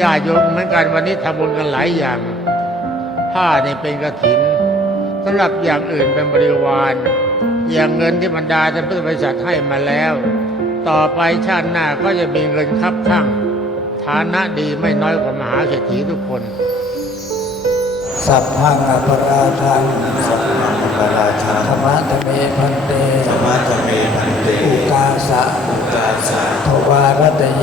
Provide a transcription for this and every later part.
ญาติโยมเหมือนกันวันนี้ทำบุญกันหลายอย่างผ้านี่เป็นกระถินสำหรับอย่างอื่นเป็นบริวาร อย่างเงินที่บรรดาท่านพุทธบริษัทให้มาแล้ว ต่อไปชาติหน้าก็จะมีเงินคับข้างฐานะดีไม่น้อยกว่ามหาเศรษฐีทุกคน สัพพังอปราทังสัพพังปราชาธรรมะทะเมพันเตธรรมะธรรมเมพันเตอุกาสะอุกาสาทวารัตเย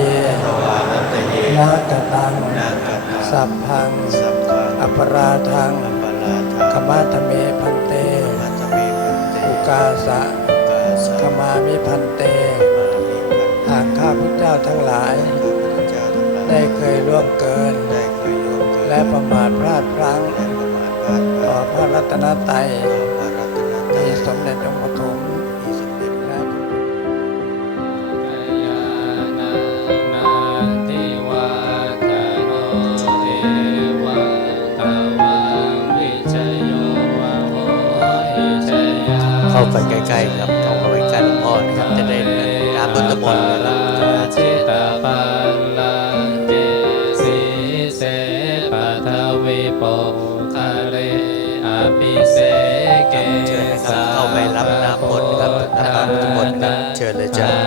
สัพพัง สัพพังอปราทังปราชาธรรมะทะเมพันเตธรรมะธรรมเมพันเตอุกาสะอุกาสาขมามิพันเต มามิพันเตหากข้าพุทธเจ้าทั้งหลาย ข้าพเจ้าทั้งหลายได้เคยล่วงเกิน ได้เคยล่วงเกินและประมาทพลาดพลั้งและประมาทพลาดพต่ลาอดพระรัตนตรัยต่อพระรัตนตรัมียสมเด็จองค์ เข้าไปใกล้ๆครับเข้าไปใกล้หลวงพ่อนะครับจะได้น้ำพุทธมนนะครับจิตาปัลลังเจสีเสปัทวิปงคะเลอภิเชิญนะครับเข้าไปรับน้ำมนนะครับน้ำพุทธมนตะครับเชิญเลยจ้า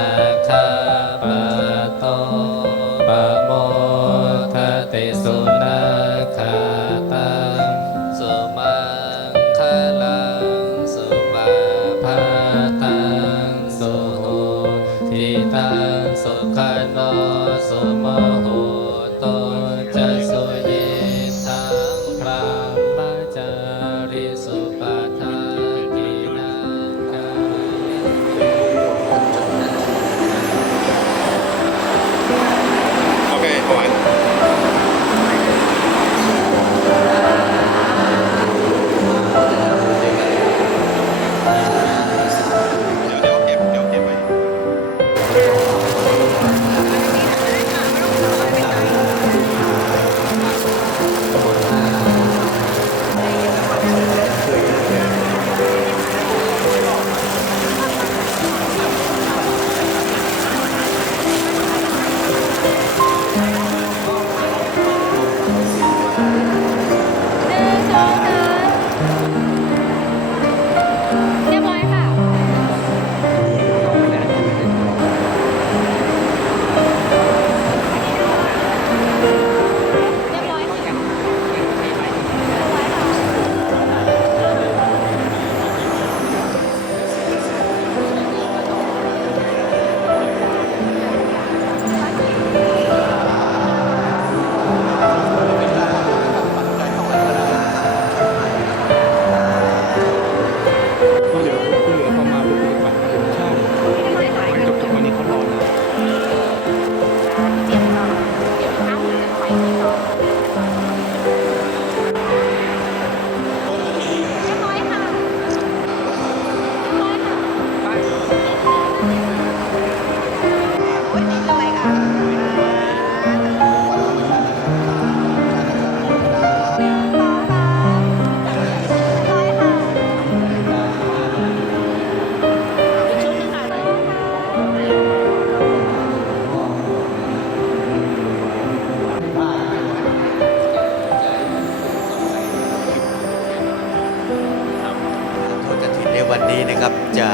จะ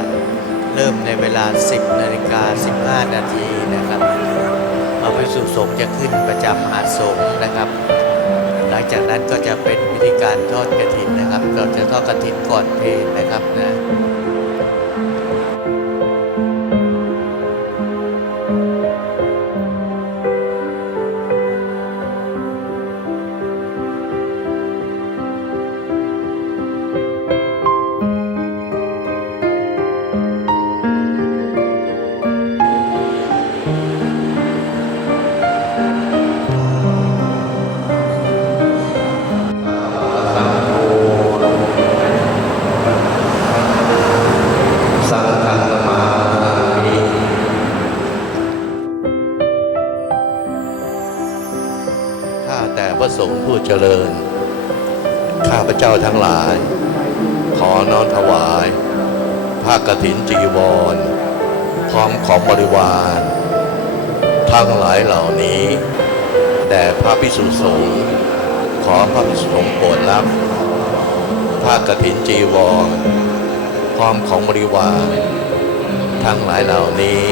เริ่มในเวลา 10นาฬิกา15 นาทีนะครับพระภิกษุสงฆ์จะขึ้นประจำอาสงนะครับ หลังจากนั้นก็จะเป็นพิธีการทอดกระถินนะครับ เราจะทอดกระถินก่อนเพลนะครับนะ เจริญ ข้าพเจ้าทั้งหลาย ขอน้อมถวายผ้ากฐินจีวร พร้อมของบริวาร ทั้งหลายเหล่านี้ แด่พระพิสุสงฆ์ขอพระพิสุสงฆ์โปรดรับผ้ากฐินจีวร พร้อมของบริวาร ทั้งหลายเหล่านี้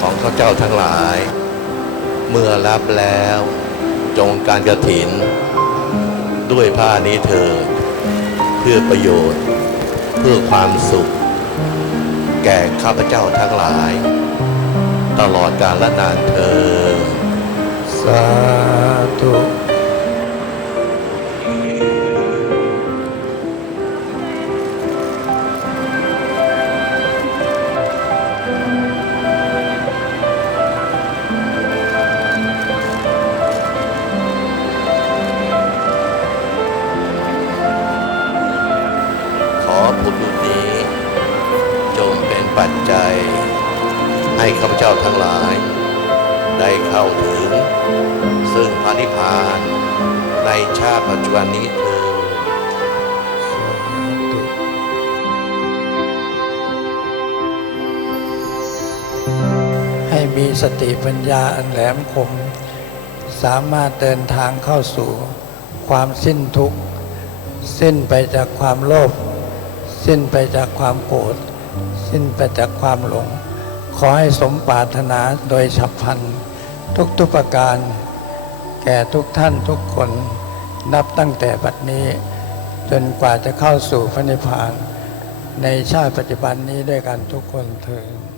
ของข้าเจ้าทั้งหลาย เมื่อรับแล้ว จงการกระถิน ด้วยผ้านี้เธอ เพื่อประโยชน์ เพื่อความสุข แก่ข้าพเจ้าทั้งหลาย ตลอดกาลนานเธอสา ปัจจัย ให้ข้าพเจ้าทั้งหลาย ได้เข้าถึง ซึ่งพระนิพพานในชาติปัจจุบันนี้เถิดให้มีสติปัญญาอันแหลมคม สามารถเดินทางเข้าสู่ ความสิ้นทุกข์ สิ้นไปจากความโลภสิ้นไปจากความโกรธ สิ้นไปจากความหลง ขอให้สมปรารถนาโดยฉับพลัน ทุกทุกประการ แก่ทุกท่านทุกคน นับตั้งแต่บัดนี้ จนกว่าจะเข้าสู่พระนิพพาน ในชาติปัจจุบันนี้ด้วยกันทุกคนเถิด